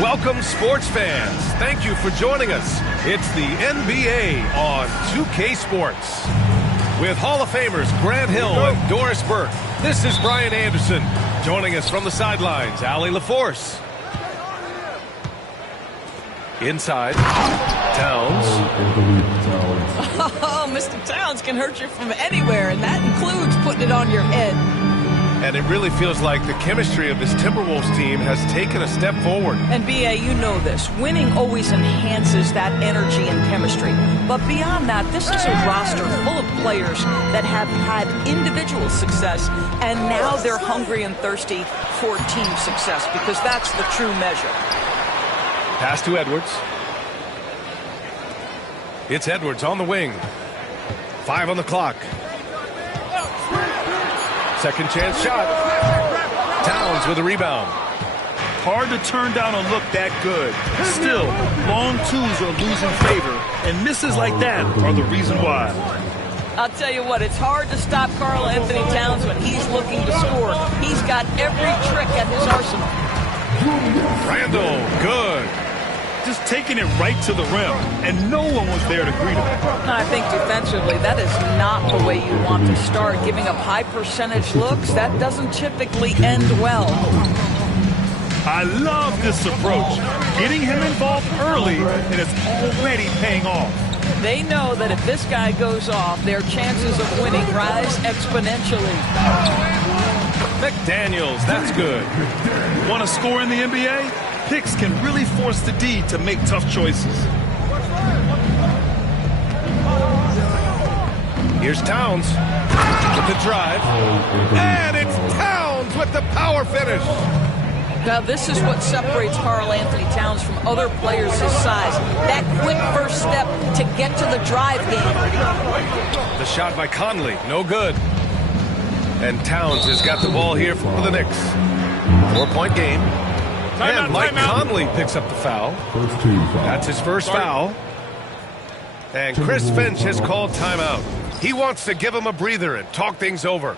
Welcome, sports fans. Thank you for joining us. It's the NBA on 2K Sports. With Hall of Famers Grant Hill and Doris Burke, this is Brian Anderson. Joining us from the sidelines, Allie LaForce. Inside, Towns. Oh, Mr. Towns can hurt you from anywhere, and that includes putting it on your head. And it really feels like the chemistry of this Timberwolves team has taken a step forward. And B.A., you know this. Winning always enhances that energy and chemistry. But beyond that, this is a roster full of players that have had individual success, and now they're hungry and thirsty for team success, because that's the true measure. Pass to Edwards. It's Edwards on the wing. 5 on the clock. Second chance shot. Towns with a rebound. Hard to turn down a look that good. Still, long twos are losing favor, and misses like that are the reason why. I'll tell you what, it's hard to stop Karl Anthony Towns when he's looking to score. He's got every trick at his arsenal. Randall, good. Just taking it right to the rim, and no one was there to greet him. I think defensively, that is not the way you want to start. Giving up high percentage looks, that doesn't typically end well. I love this approach. Getting him involved early, and it's already paying off. They know that if this guy goes off, their chances of winning rise exponentially. McDaniels, that's good. Want to score in the NBA? Picks can really force the D to make tough choices. Here's Towns with the drive. And it's Towns with the power finish. Now, this is what separates Karl Anthony Towns from other players his size. That quick first step to get to the drive game. The shot by Conley, no good. And Towns has got the ball here for the Knicks. 4-point game. And Mike Conley picks up the foul. That's his first foul. And Chris Finch has called timeout. He wants to give him a breather and talk things over.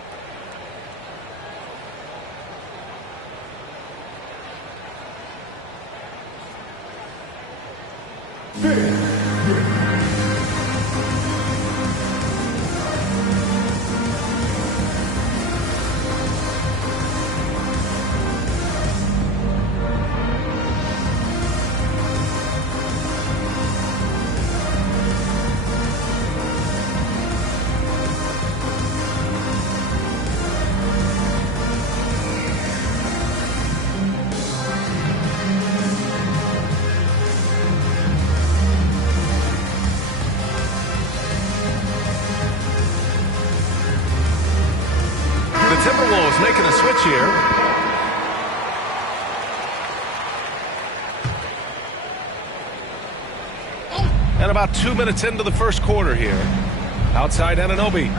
Timberwolves making a switch here. And about 2 minutes into the first quarter here. Outside Anunoby.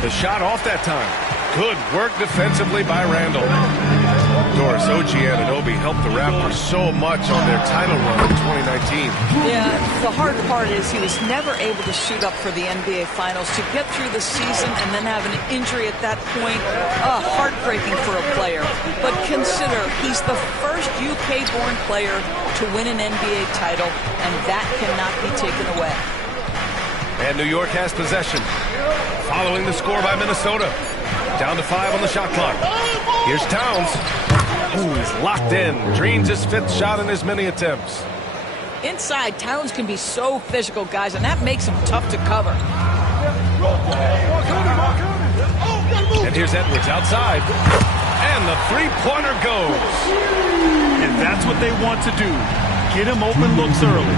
The shot off that time. Good work defensively by Randall. Doris, OG Anunoby helped the Raptors so much on their title run in 2019. Yeah, the hard part is he was never able to suit up for the NBA Finals. To get through the season and then have an injury at that point, heartbreaking for a player. But consider, he's the first UK-born player to win an NBA title, and that cannot be taken away. And New York has possession. Following the score by Minnesota. Down to 5 on the shot clock. Here's Towns. Ooh, he's locked in. Drains his 5th shot in his many attempts. Inside, Towns can be so physical, guys, and that makes him tough to cover. And here's Edwards outside. And the three-pointer goes. And that's what they want to do. Get him open looks early.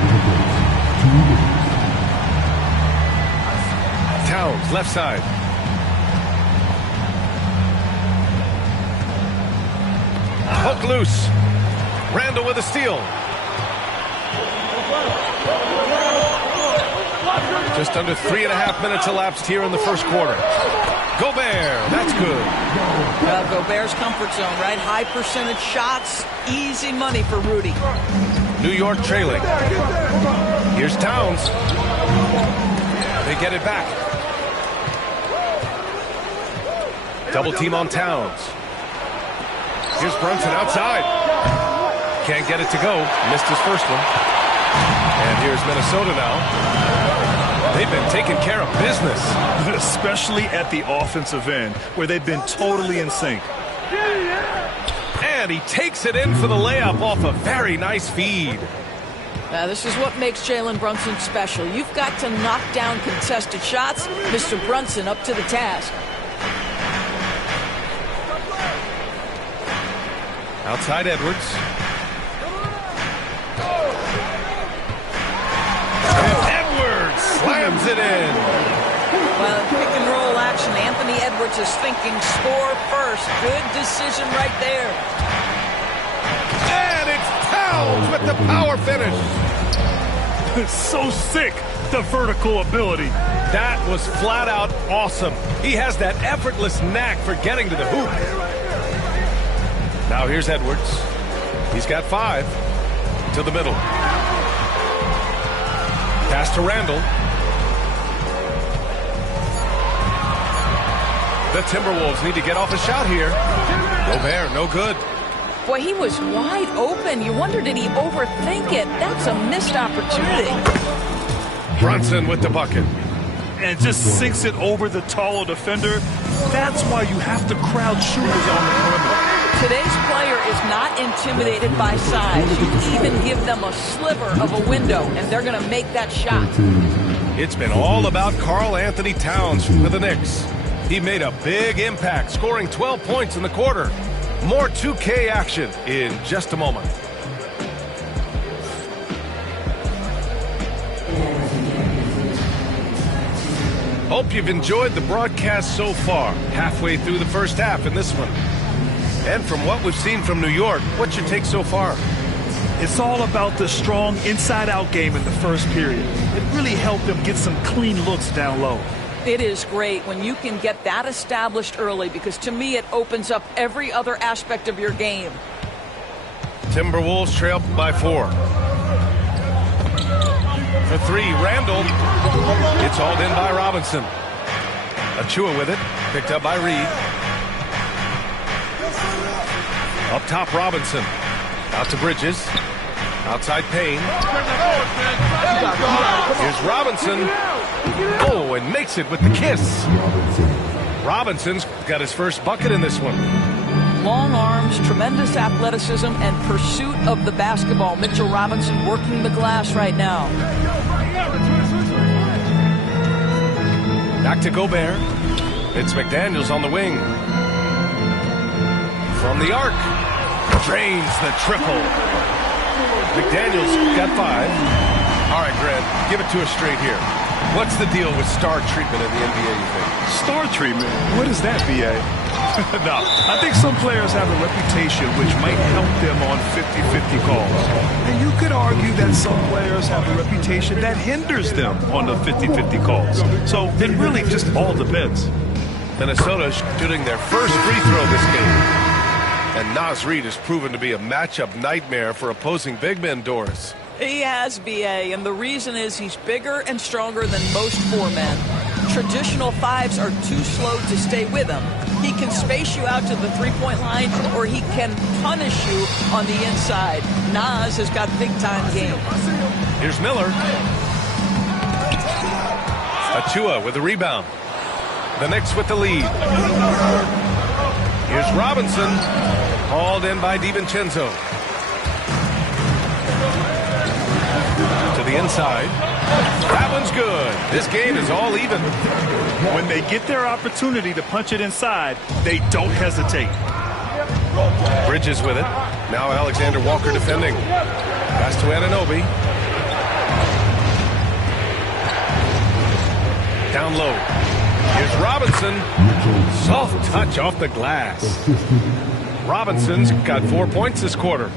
Towns, left side. Hook loose. Randall with a steal. Just under 3.5 minutes elapsed here in the first quarter. Gobert, that's good. Gobert's comfort zone, right? High percentage shots, easy money for Rudy. New York trailing. Here's Towns. They get it back. Double team on Towns. Here's Brunson outside. Can't get it to go. Missed his first one. And here's Minnesota now. They've been taking care of business. Especially at the offensive end, where they've been totally in sync. And he takes it in for the layup off a very nice feed. This is what makes Jalen Brunson special. You've got to knock down contested shots. Mr. Brunson up to the task. Outside Edwards. And Edwards slams it in. Well, pick and roll action. Anthony Edwards is thinking score first. Good decision right there. And it's Towns with the power finish. It's so sick, the vertical ability. That was flat out awesome. He has that effortless knack for getting to the hoop. Now here's Edwards. He's got 5 to the middle. Pass to Randall. The Timberwolves need to get off a shot here. Gobert, no good. Boy, he was wide open. You wonder, did he overthink it? That's a missed opportunity. Brunson with the bucket. And just sinks it over the taller defender. That's why you have to crowd shooters on the perimeter. Today's player is not intimidated by size. You even give them a sliver of a window, and they're going to make that shot. It's been all about Karl Anthony Towns for the Knicks. He made a big impact, scoring 12 points in the quarter. More 2K action in just a moment. Hope you've enjoyed the broadcast so far. Halfway through the first half in this one. And from what we've seen from New York, what's your take so far? It's all about the strong inside-out game in the first period. It really helped them get some clean looks down low. It is great when you can get that established early, because to me it opens up every other aspect of your game. Timberwolves trail by 4. For 3, Randall. It's hauled in by Robinson. Achua with it, picked up by Reed. Up top, Robinson. Out to Bridges. Outside Payne. Here's Robinson. Oh, and makes it with the kiss. Robinson's got his first bucket in this one. Long arms, tremendous athleticism, and pursuit of the basketball. Mitchell Robinson working the glass right now. Back to Gobert. It's McDaniels on the wing. From the arc. Drains the triple. McDaniels got 5. All right, Grant, give it to us straight here. What's the deal with star treatment in the NBA, you think? Star treatment? What is that, B.A.? No, I think some players have a reputation which might help them on 50-50 calls. And you could argue that some players have a reputation that hinders them on the 50-50 calls. So it really just all depends. Minnesota shooting their first free throw this game. And Naz Reid has proven to be a matchup nightmare for opposing big men, Doris. He has, B.A., and the reason is he's bigger and stronger than most 4 men. Traditional 5s are too slow to stay with him. He can space you out to the three-point line, or he can punish you on the inside. Naz has got big-time game. Here's Miller. Achua with the rebound. The Knicks with the lead. Here's Robinson. Hauled in by DiVincenzo. To the inside. That one's good. This game is all even. When they get their opportunity to punch it inside, they don't hesitate. Bridges with it. Now Alexander Walker defending. Pass to Anunoby. Down low. Here's Robinson. Soft touch off the glass. Robinson's got 4 points this quarter.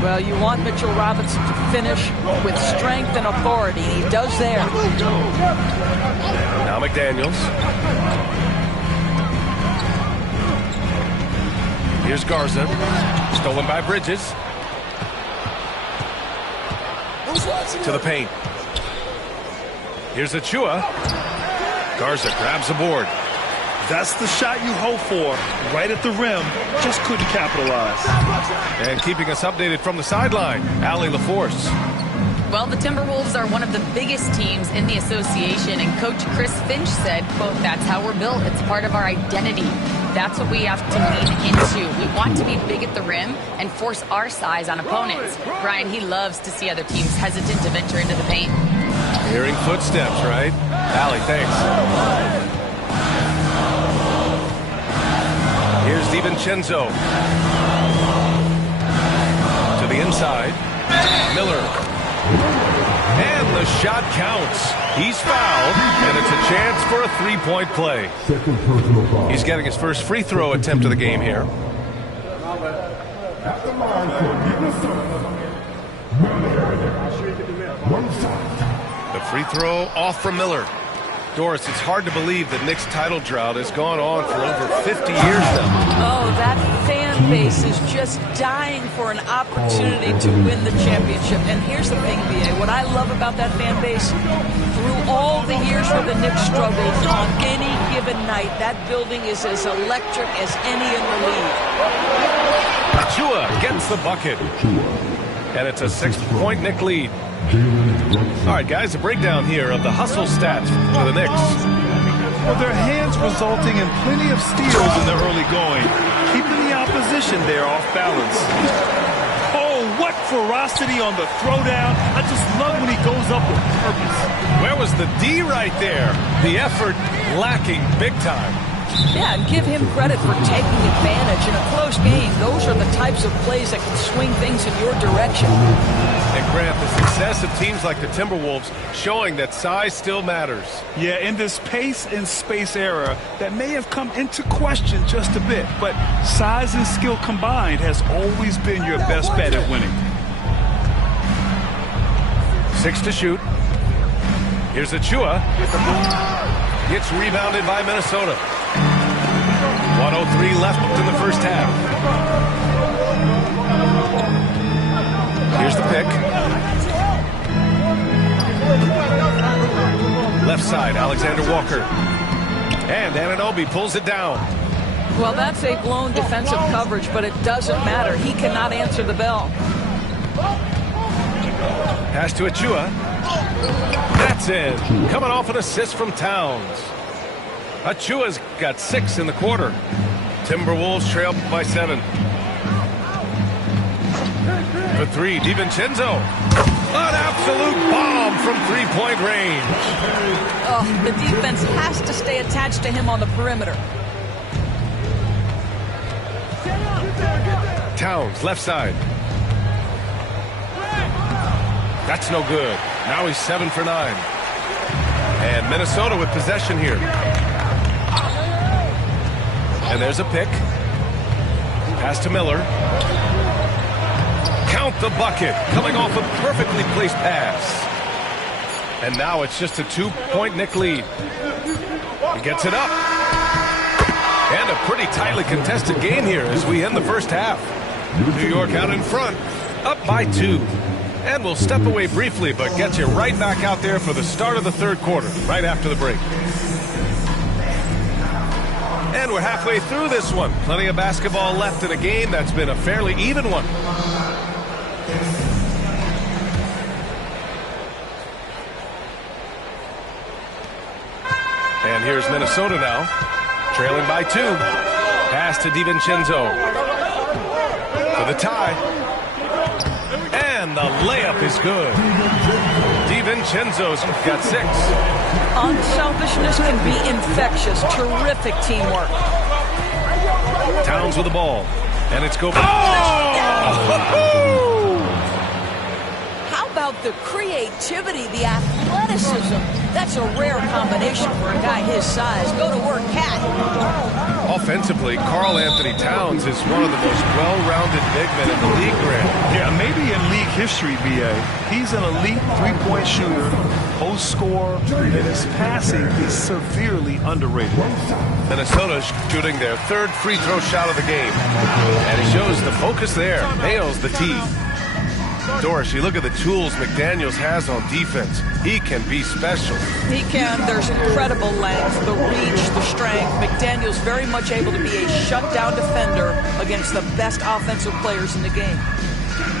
Well, you want Mitchell Robinson to finish with strength and authority. He does there. Now McDaniels. Here's Garza. Stolen by Bridges. To the paint. Here's Achua. Garza grabs the board. That's the shot you hope for, right at the rim. Just couldn't capitalize. And keeping us updated from the sideline, Allie LaForce. Well, the Timberwolves are one of the biggest teams in the association, and Coach Chris Finch said, quote, "That's how we're built. It's part of our identity. That's what we have to lean into. We want to be big at the rim and force our size on opponents." Brian, he loves to see other teams hesitant to venture into the paint. Hearing footsteps, right? Allie, thanks. Here's DiVincenzo. To the inside. Miller. And the shot counts. He's fouled, and it's a chance for a three-point play. He's getting his first free throw attempt of the game here. The free throw off from Miller. Doris, it's hard to believe that Knicks' title drought has gone on for over 50 years now. Oh, that fan base is just dying for an opportunity to win the championship. And here's the thing, B.A., what I love about that fan base, through all the years where the Knicks struggled, on any given night, that building is as electric as any in the league. Chua gets the bucket. And it's a 6-point Knick lead. All right, guys, a breakdown here of the hustle stats for the Knicks. Well, their hands resulting in plenty of steals in the early going, keeping the opposition there off balance. Oh, what ferocity on the throwdown. I just love when he goes up with purpose. Where was the D right there? The effort lacking big time. Yeah, and give him credit for taking advantage in a close game. Those are the types of plays that can swing things in your direction. And Grant, the success of teams like the Timberwolves showing that size still matters. Yeah, in this pace and space era, that may have come into question just a bit, but size and skill combined has always been your best bet at winning. 6 to shoot. Here's Achua. Gets rebounded by Minnesota. 1:03 left in the first half. Here's the pick. Left side, Alexander Walker. And Anunoby pulls it down. Well, that's a blown defensive coverage, but it doesn't matter. He cannot answer the bell. Pass to Achua. That's in. Coming off an assist from Towns. Achua's got 6 in the quarter. Timberwolves trail by 7. For 3, DiVincenzo. An absolute bomb from three-point range. Oh, the defense has to stay attached to him on the perimeter. Towns, left side. That's no good. Now he's 7 for 9. And Minnesota with possession here. And there's a pick. Pass to Miller. Count the bucket. Coming off a perfectly placed pass. And now it's just a 2-point Knick lead. He gets it up. And a pretty tightly contested game here as we end the first half. New York out in front, up by 2. And we'll step away briefly, but get you right back out there for the start of the third quarter, right after the break. And we're halfway through this one. Plenty of basketball left in a game that's been a fairly even one. And here's Minnesota now, trailing by 2. Pass to DiVincenzo for the tie. And the layup is good. DiVincenzo's got 6. Unselfishness can be infectious. Terrific teamwork. Towns with the ball. And it's go. Oh! How about the creativity, the athleticism? That's a rare combination for a guy his size. Go to work, Cat. Offensively, Karl Anthony Towns is one of the most well-rounded big men in the league, Grant. Yeah, maybe in league history, B.A. He's an elite three-point shooter, post scorer, and his passing is severely underrated. Minnesota shooting their 3rd free throw shot of the game. And he shows the focus there. Nails the tee. Doris, you look at the tools McDaniels has on defense. He can be special. He can. There's incredible length, the reach, the strength. McDaniels very much able to be a shutdown defender against the best offensive players in the game.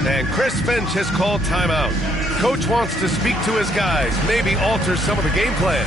And Chris Finch has called timeout. Coach wants to speak to his guys, maybe alter some of the game plan.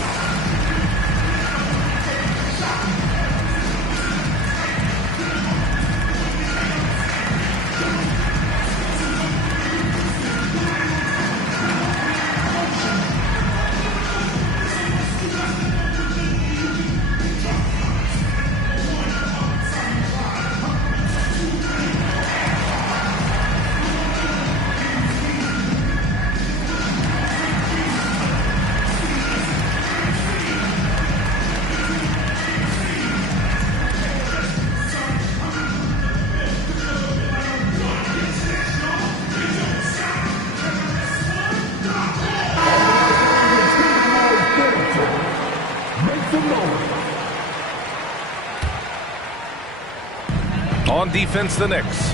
On defense, the Knicks.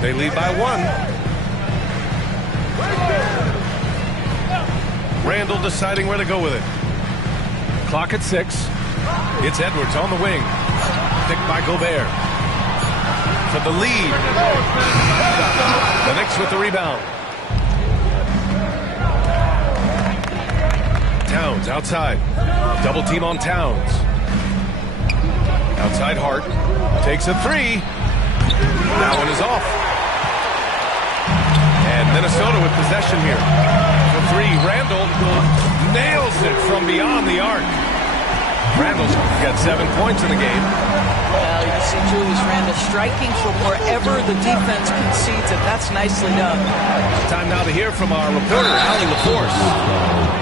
They lead by 1. Randall deciding where to go with it. Clock at 6. It's Edwards on the wing. Picked by Gobert. For the lead. The Knicks with the rebound. Towns outside. Double team on Towns. Outside Hart. Takes a 3. That one is off. And Minnesota with possession here. For 3, Randall nails it from beyond the arc. Randall's got 7 points in the game. Well, you see Julius Randall striking from wherever the defense concedes it. That's nicely done. Time now to hear from our reporter, Allie LaForce.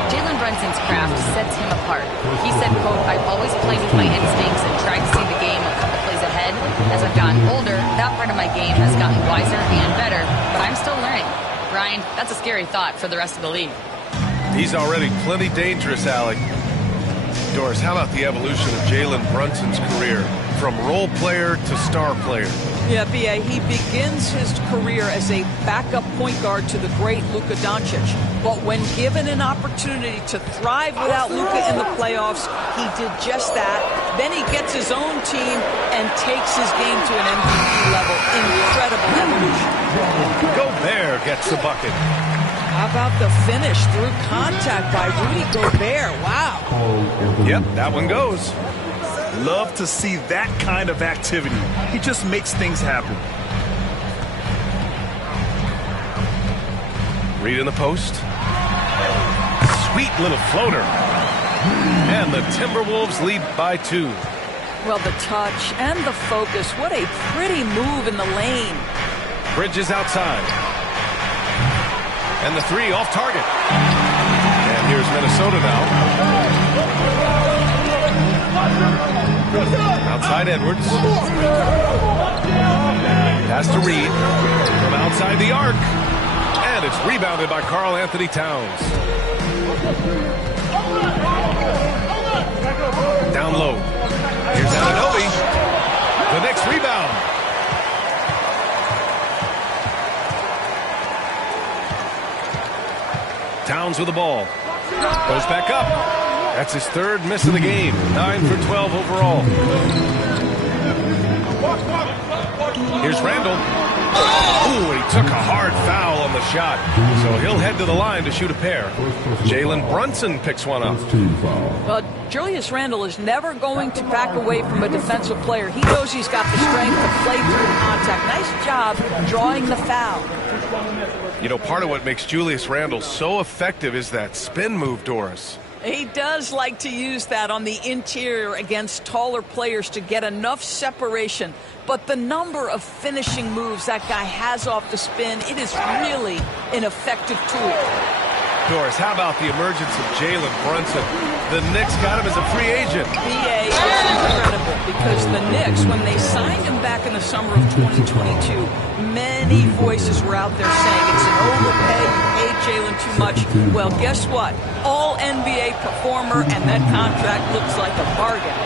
Jalen Brunson's craft sets him apart. He said, quote, "I've always played with my instincts and tried to see the game a couple plays ahead. As I've gotten older, that part of my game has gotten wiser and better, but I'm still learning." Ryan, that's a scary thought for the rest of the league. He's already plenty dangerous, Allie. Doris, how about the evolution of Jalen Brunson's career from role player to star player? Yeah, B.A., he begins his career as a backup point guard to the great Luka Doncic. But when given an opportunity to thrive without Luka in the playoffs, he did just that. Then he gets his own team and takes his game to an MVP level. Incredible evolution. Gobert gets the bucket. How about the finish through contact by Rudy Gobert? Wow. Yep, that one goes. Love to see that kind of activity. He just makes things happen. Reed in the post. Sweet little floater. And the Timberwolves lead by 2. Well, the touch and the focus. What a pretty move in the lane. Bridges outside. And the 3 off target. And here's Minnesota now. Outside Edwards. Pass to Reed. From outside the arc. And it's rebounded by Karl Anthony Towns. Down low. Here's Anunoby. The Knicks rebound. Towns with the ball. Goes back up. That's his 3rd miss of the game. 9 for 12 overall. Here's Randall. Ooh, and he took a hard foul on the shot. So he'll head to the line to shoot a pair. Jalen Brunson picks one up. Well, Julius Randall is never going to back away from a defensive player. He knows he's got the strength to play through contact. Nice job drawing the foul. You know, part of what makes Julius Randall so effective is that spin move, Doris. He does like to use that on the interior against taller players to get enough separation. But the number of finishing moves that guy has off the spin, it is really an effective tool. Doris, how about the emergence of Jalen Brunson? The Knicks got him as a free agent. B.A. is incredible because the Knicks, when they signed him back in the summer of 2022, many voices were out there saying it's an overpay, you paid Jalen too much. Well, guess what? All NBA performer, and that contract looks like a bargain.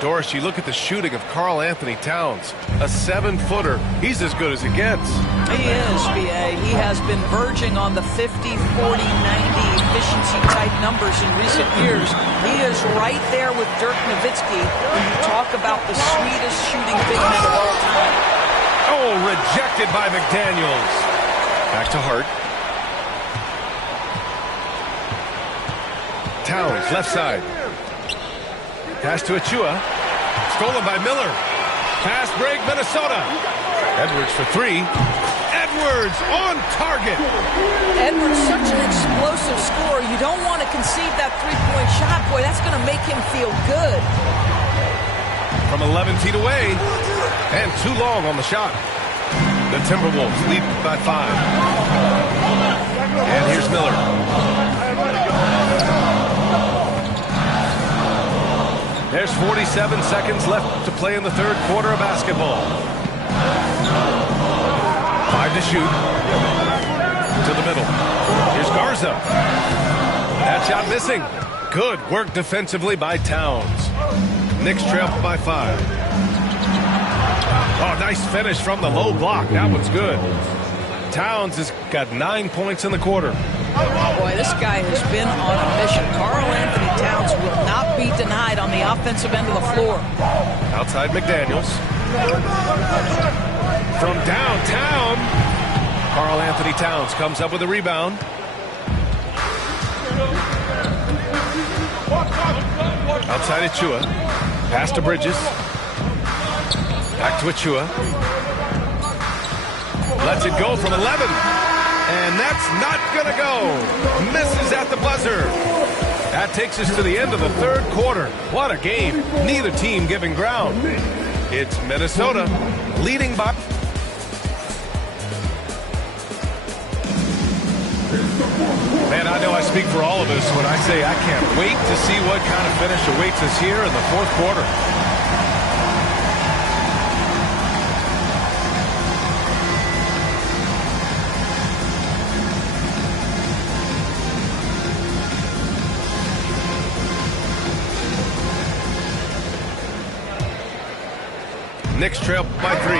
Doris, you look at the shooting of Karl Anthony Towns, a 7-footer. He's as good as it gets. He is, B.A. He has been verging on the 50, 40, 90 efficiency type numbers in recent years. He is right there with Dirk Nowitzki when you talk about the sweetest shooting big men of all time. Oh, rejected by McDaniels. Back to Hart. Towns, left side. Pass to Achua. Stolen by Miller. Fast break, Minnesota. Edwards for 3. Edwards on target. Edwards, such an explosive scorer. You don't want to concede that three-point shot. Boy, that's going to make him feel good. From 11 feet away. And too long on the shot. The Timberwolves lead by 5. And here's Miller. There's 47 seconds left to play in the third quarter of basketball. 5 to shoot. To the middle. Here's Garza. That shot missing. Good work defensively by Towns. Knicks trail by 5. Oh, nice finish from the low block. That one's good. Towns has got 9 points in the quarter. Boy, this guy has been on a mission. Karl Anthony Towns will not be denied on the offensive end of the floor. Outside McDaniels. From downtown, Karl Anthony Towns comes up with a rebound. Outside Achua. Pass to Bridges. Back to Achua. Lets it go from 11. And that's not going to go. Misses at the buzzer. That takes us to the end of the third quarter. What a game. Neither team giving ground. It's Minnesota leading by... Man, I know I speak for all of us when I say I can't wait to see what kind of finish awaits us here in the fourth quarter. Knicks trail by 3.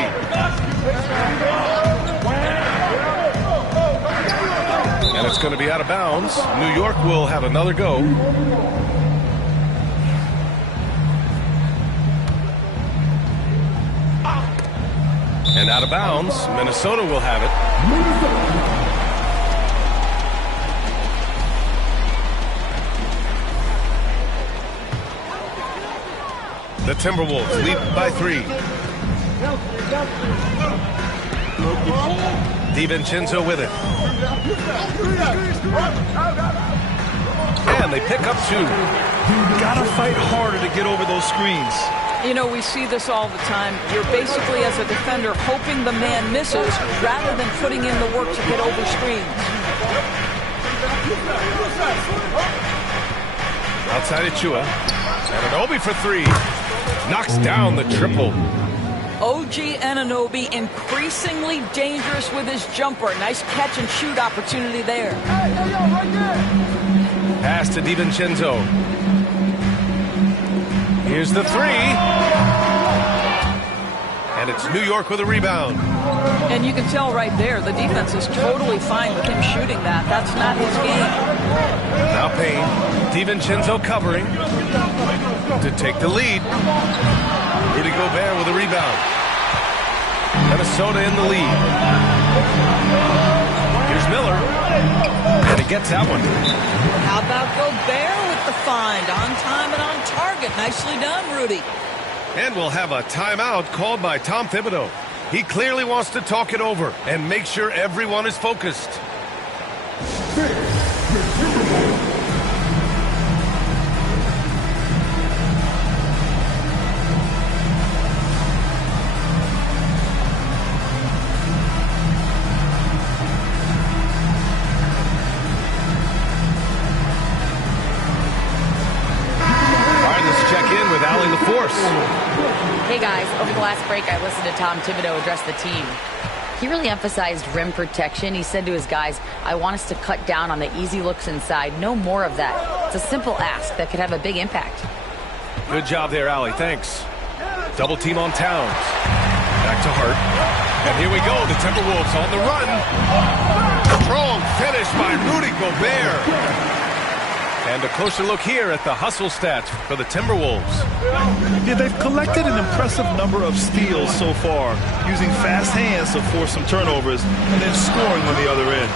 And it's going to be out of bounds. New York will have another go. And out of bounds, Minnesota will have it. The Timberwolves lead by 3. DiVincenzo with it. And they pick up 2. You gotta fight harder to get over those screens. You know, we see this all the time. You're basically, as a defender, hoping the man misses rather than putting in the work to get over screens. Outside Achua. Anunoby for 3. Knocks down the triple. OG Anunoby increasingly dangerous with his jumper. Nice catch and shoot opportunity there. Pass to DiVincenzo. Here's the 3. And it's New York with a rebound. And you can tell right there, the defense is totally fine with him shooting that. That's not his game. Now Payne. DiVincenzo covering to take the lead. Rudy Gobert with a rebound. Minnesota in the lead. Here's Miller. And he gets that one. How about Gobert with the find? On time and on target. Nicely done, Rudy. And we'll have a timeout called by Tom Thibodeau. He clearly wants to talk it over and make sure everyone is focused. Hey guys, over the last break I listened to Tom Thibodeau address the team. He really emphasized rim protection. He said to his guys, I want us to cut down on the easy looks inside. No more of that. It's a simple ask that could have a big impact. Good job there, Allie. Thanks. Double team on Towns. Back to Hart. And here we go. The Timberwolves on the run. Strong finish by Rudy Gobert. And a closer look here at the hustle stats for the Timberwolves. Yeah, they've collected an impressive number of steals so far, using fast hands to force some turnovers and then scoring on the other end.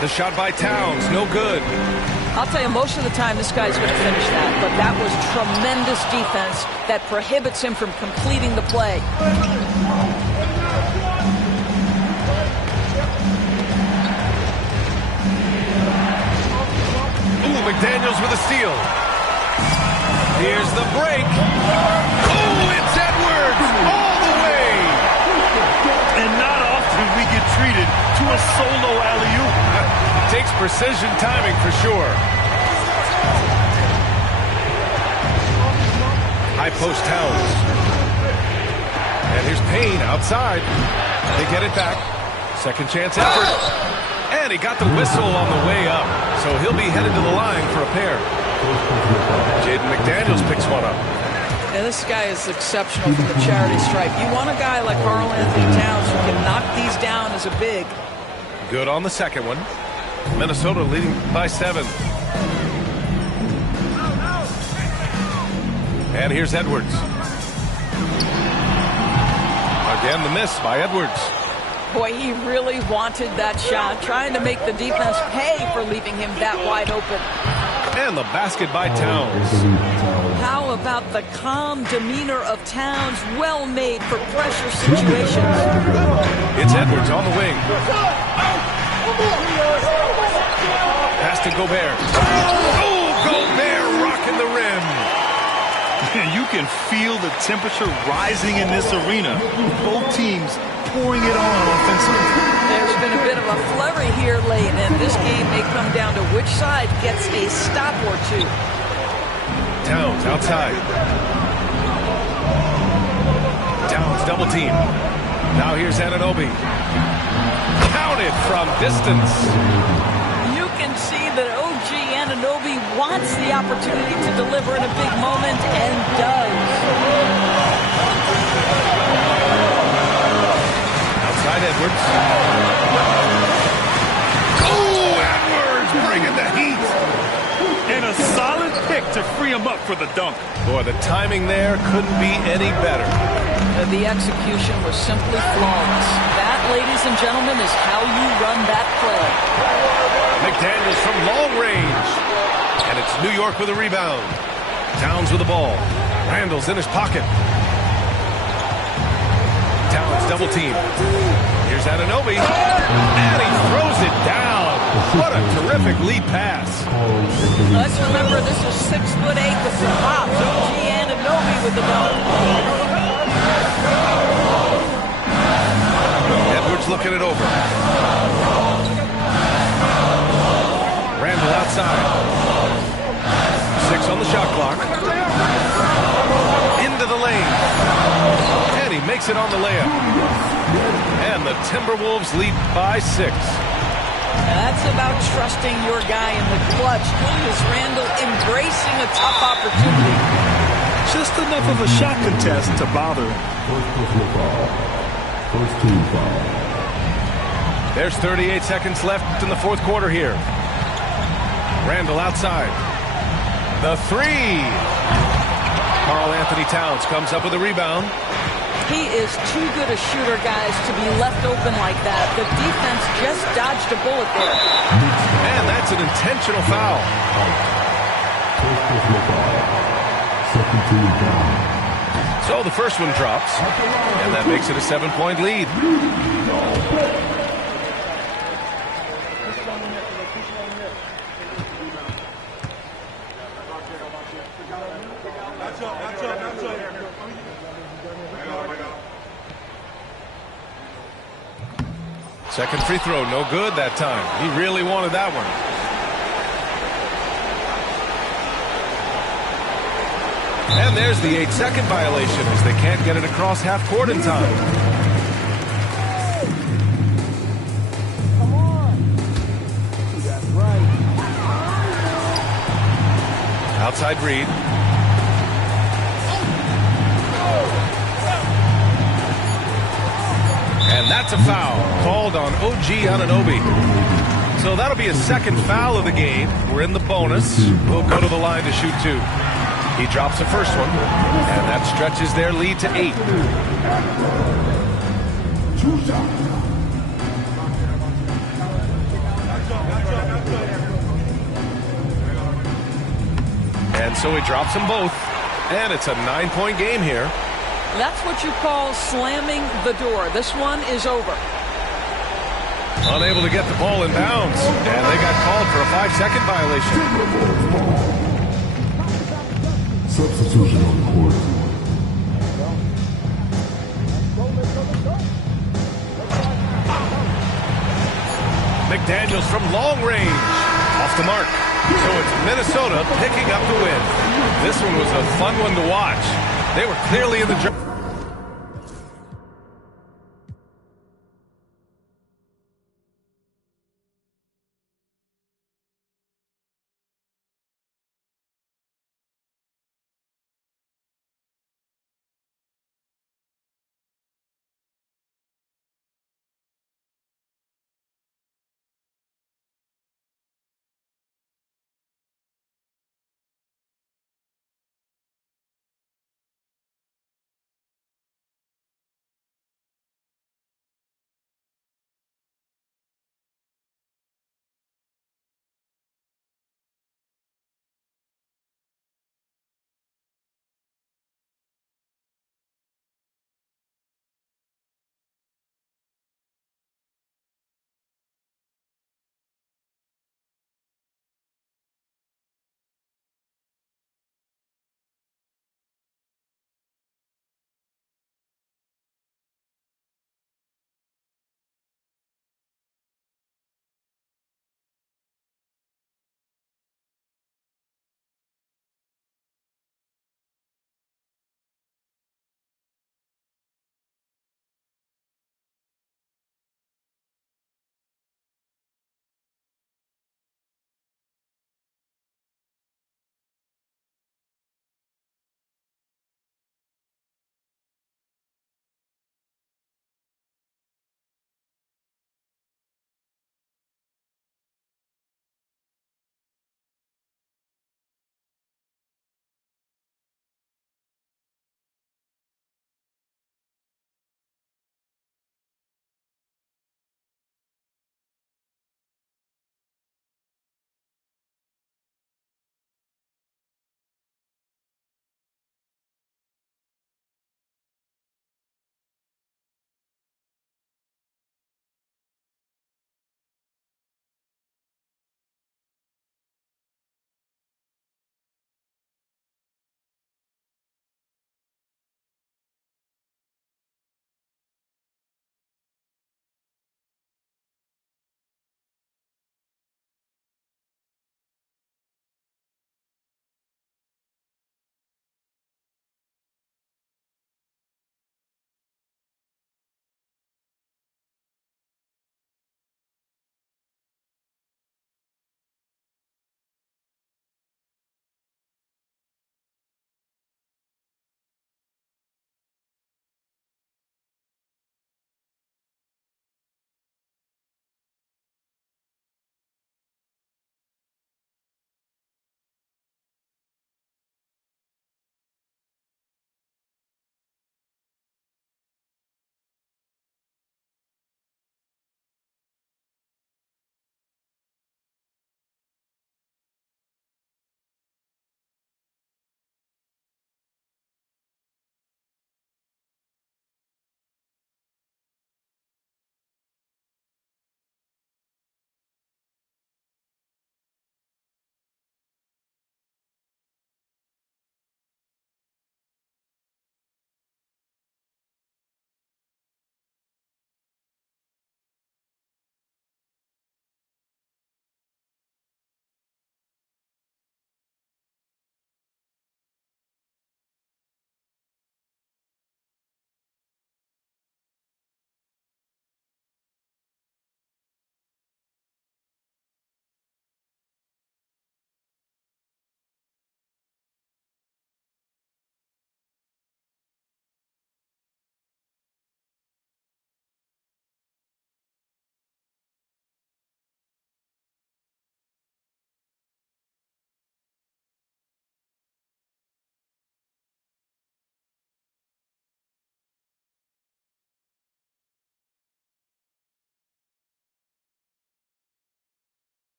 The shot by Towns, no good. I'll tell you, most of the time this guy's going to finish that, but that was tremendous defense that prohibits him from completing the play. Ooh, McDaniels with a steal. Here's the break. Oh, it's Edwards all the way. And not often we get treated to a solo alley-oop. Takes precision timing for sure. High post Towns. And here's Payne outside. They get it back. Second chance effort. And he got the whistle on the way up. So he'll be headed to the line for a pair. Jaden McDaniels picks one up. Yeah, this guy is exceptional from the charity stripe. You want a guy like Karl Anthony Towns who can knock these down as a big. Good on the second one. Minnesota leading by 7. And here's Edwards. Again, the miss by Edwards. Boy, he really wanted that shot, trying to make the defense pay for leaving him that wide open. And the basket by Towns. How about the calm demeanor of Towns, well made for pressure situations? It's Edwards on the wing. Pass to Gobert. Oh, Gobert rocking the rim. You can feel the temperature rising in this arena. Both teams pouring it on offensively. There's been a bit of a flurry here late, and this game may come down to which side gets a stop or two. Towns outside. Towns double team. Now here's Anunoby. Counted from distance. You can see that OG Anunoby wants the opportunity to deliver in a big moment and does. Outside Edwards. Oh, Edwards bringing the heat. And a solid pick to free him up for the dunk. Boy, the timing there couldn't be any better. The execution was simply flawless. That, ladies and gentlemen, is how you run that play. McDaniels from long range. And it's New York with a rebound. Towns with the ball. Randall's in his pocket. Towns double team. Here's Anunoby. And he throws it down. What a terrific lead pass. Let's remember this is 6'8" with some hops. OG Anunoby with the dunk. Edwards looking it over. Randall outside. 6 on the shot clock. Into the lane. And he makes it on the layup. And the Timberwolves lead by 6. That's about trusting your guy in the clutch. Julius Randle embracing a tough opportunity. Just enough of a shot contest to bother. First team foul. There's 38 seconds left in the fourth quarter here. Randall outside. The three. Karl Anthony Towns comes up with a rebound. He is too good a shooter, guys, to be left open like that. The defense just dodged a bullet there. And that's an intentional foul. Second team foul. So the first one drops, and that makes it a 7-point lead. Second free throw, no good that time. He really wanted that one. And there's the 8-second violation as they can't get it across half court in time. Come on. That's right. Outside Reed. And that's a foul called on OG Anunoby. So that'll be his second foul of the game. We're in the bonus. We'll go to the line to shoot 2. He drops the first one, and that stretches their lead to 8. And so he drops them both, and it's a 9-point game here. That's what you call slamming the door. This one is over. Unable to get the ball in bounds, and they got called for a 5-second violation. Substitution on the court. McDaniels from long range. Off the mark. So it's Minnesota picking up the win. This one was a fun one to watch. They were clearly in the